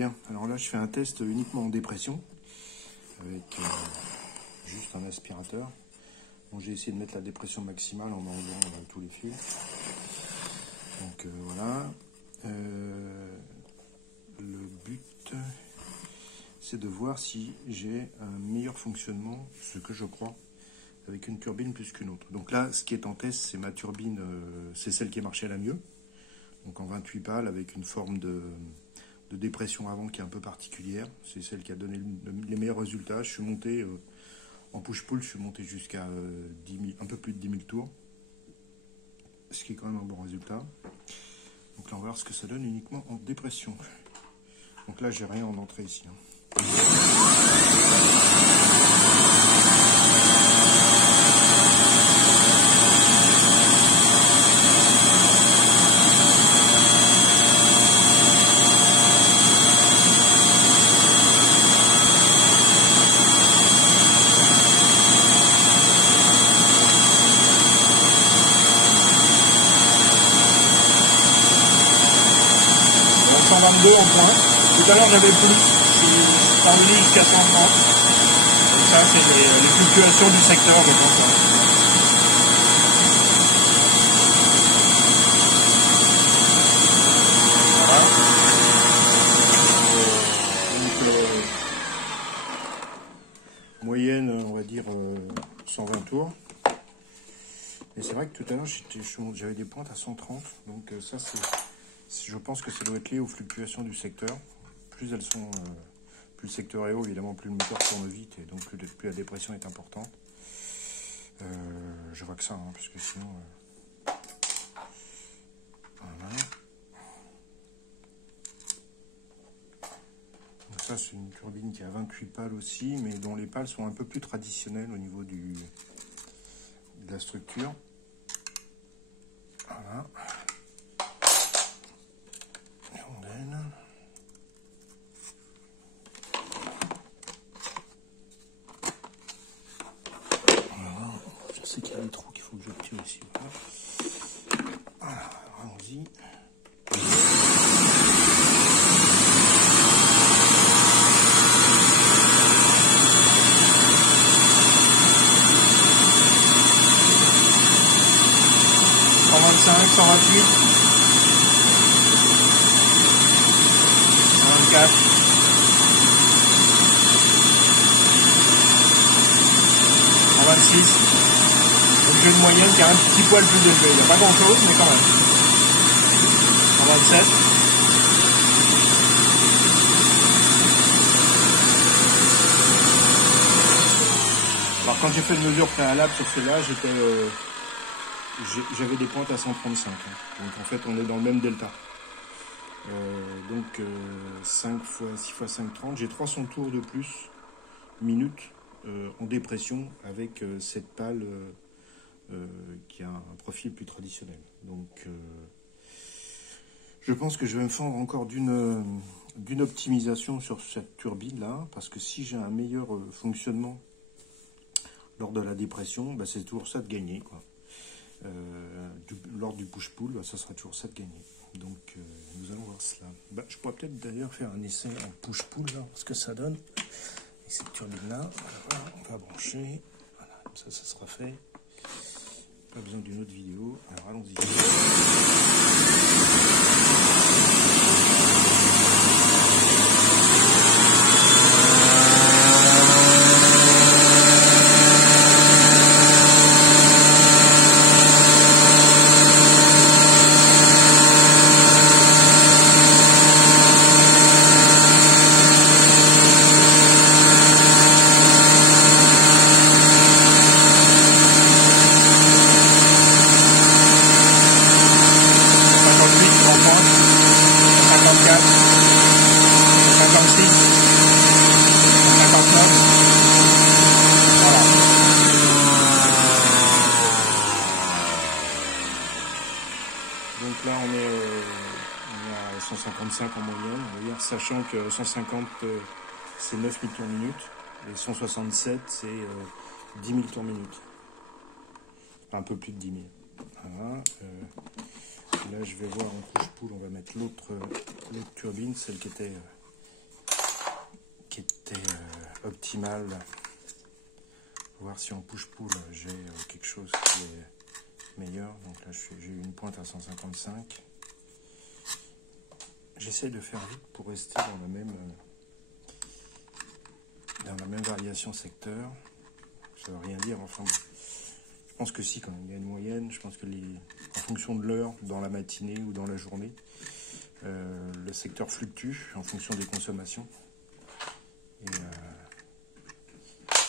Bien, alors là je fais un test uniquement en dépression avec juste un aspirateur. Bon, j'ai essayé de mettre la dépression maximale en enlevant tous les fils. Donc voilà. Le but c'est de voir si j'ai un meilleur fonctionnement, ce que je crois, avec une turbine plus qu'une autre. Donc là, ce qui est en test, c'est ma turbine, c'est celle qui marchait la mieux. Donc en 28 pales avec une forme de dépression avant qui est un peu particulière. C'est celle qui a donné les meilleurs résultats. Je suis monté en push-pull, je suis monté jusqu'à un peu plus de 10 000 tours. Ce qui est quand même un bon résultat. Donc là, on va voir ce que ça donne uniquement en dépression. Donc là, j'ai rien en entrée ici. Donc 122 en point. Tout à l'heure j'avais plus, c'est parvenu jusqu'à 130. Donc ça c'est les fluctuations du secteur, je pense. Voilà. Donc, moyenne, on va dire 120 tours. Mais c'est vrai que tout à l'heure j'avais des pointes à 130. Donc ça je pense que ça doit être lié aux fluctuations du secteur. Plus elles sont, plus le secteur est haut, évidemment, plus le moteur tourne vite et donc plus la dépression est importante. Je vois que ça, hein, parce que sinon, voilà. Donc ça, c'est une turbine qui a 28 pales aussi, mais dont les pales sont un peu plus traditionnelles au niveau de la structure. Voilà. Je sais qu'il y a des trous qu'il faut que j'obtienne ici. Voilà, allons-y. $125, 128, 124, 126. Donc j'ai une moyenne qui est un petit poil plus élevée. Il n'y a pas grand chose, mais quand même. 127. Alors quand j'ai fait une mesure préalable sur celle-là, j'avais des pointes à 135. Hein. Donc en fait on est dans le même delta. 5 fois 6 fois 5, 30. J'ai 300 tours de plus minutes en dépression avec cette pale qui a un profil plus traditionnel. Donc je pense que je vais me fendre encore d'une optimisation sur cette turbine là, parce que si j'ai un meilleur fonctionnement lors de la dépression, bah, c'est toujours ça de gagner, quoi. Lors du push-pull, bah, ça sera toujours ça de gagner. Donc nous allons voir cela. Bah, je pourrais peut-être d'ailleurs faire un essai en push-pull, ce que ça donne. Et cette turbine-là, voilà, on va brancher. Voilà, comme ça sera fait. Pas besoin d'une autre vidéo. Alors allons-y. Donc là, on est à 155 en moyenne, on va dire, sachant que 150, c'est 9 000 tours minute, et 167, c'est 10 000 tours minute. Enfin, un peu plus de 10 000. Voilà. Là, je vais voir en push-pull, on va mettre l'autre turbine, celle qui était qui était optimale. Voir si en push-pull j'ai quelque chose qui est meilleur. Donc là j'ai eu une pointe à 155. J'essaie de faire vite pour rester dans la même variation secteur. Ça veut rien dire, enfin je pense que si, quand même, il y a une moyenne. Je pense que en fonction de l'heure, dans la matinée ou dans la journée, le secteur fluctue en fonction des consommations. Et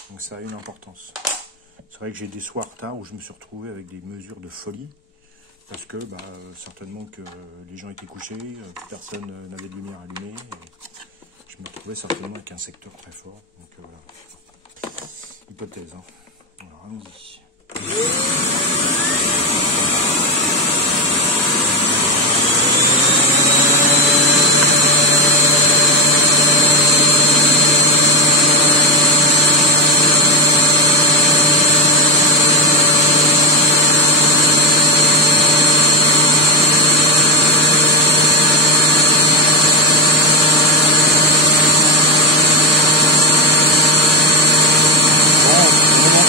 donc ça a une importance. C'est vrai que j'ai des soirs tard où je me suis retrouvé avec des mesures de folie, parce que certainement que les gens étaient couchés, que personne n'avait de lumière allumée. Je me retrouvais certainement avec un secteur très fort. Donc voilà. Hypothèse. Hein. Alors allons-y.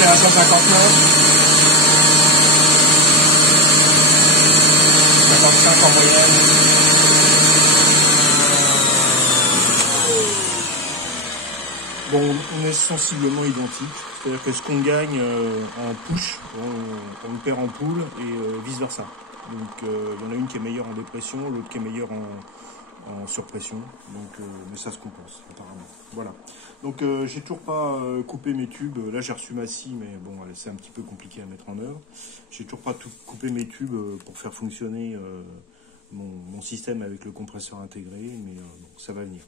À 159, 55 en moyenne. Bon, on est sensiblement identiques. C'est-à-dire que ce qu'on gagne en push, on le perd en pull et vice versa. Donc il y en a une qui est meilleure en dépression, l'autre qui est meilleure en surpression. Donc, mais ça se compense apparemment. Voilà. Donc j'ai toujours pas coupé mes tubes. Là j'ai reçu ma scie, mais bon, c'est un petit peu compliqué à mettre en œuvre. J'ai toujours pas coupé mes tubes pour faire fonctionner mon système avec le compresseur intégré, mais bon, ça va venir.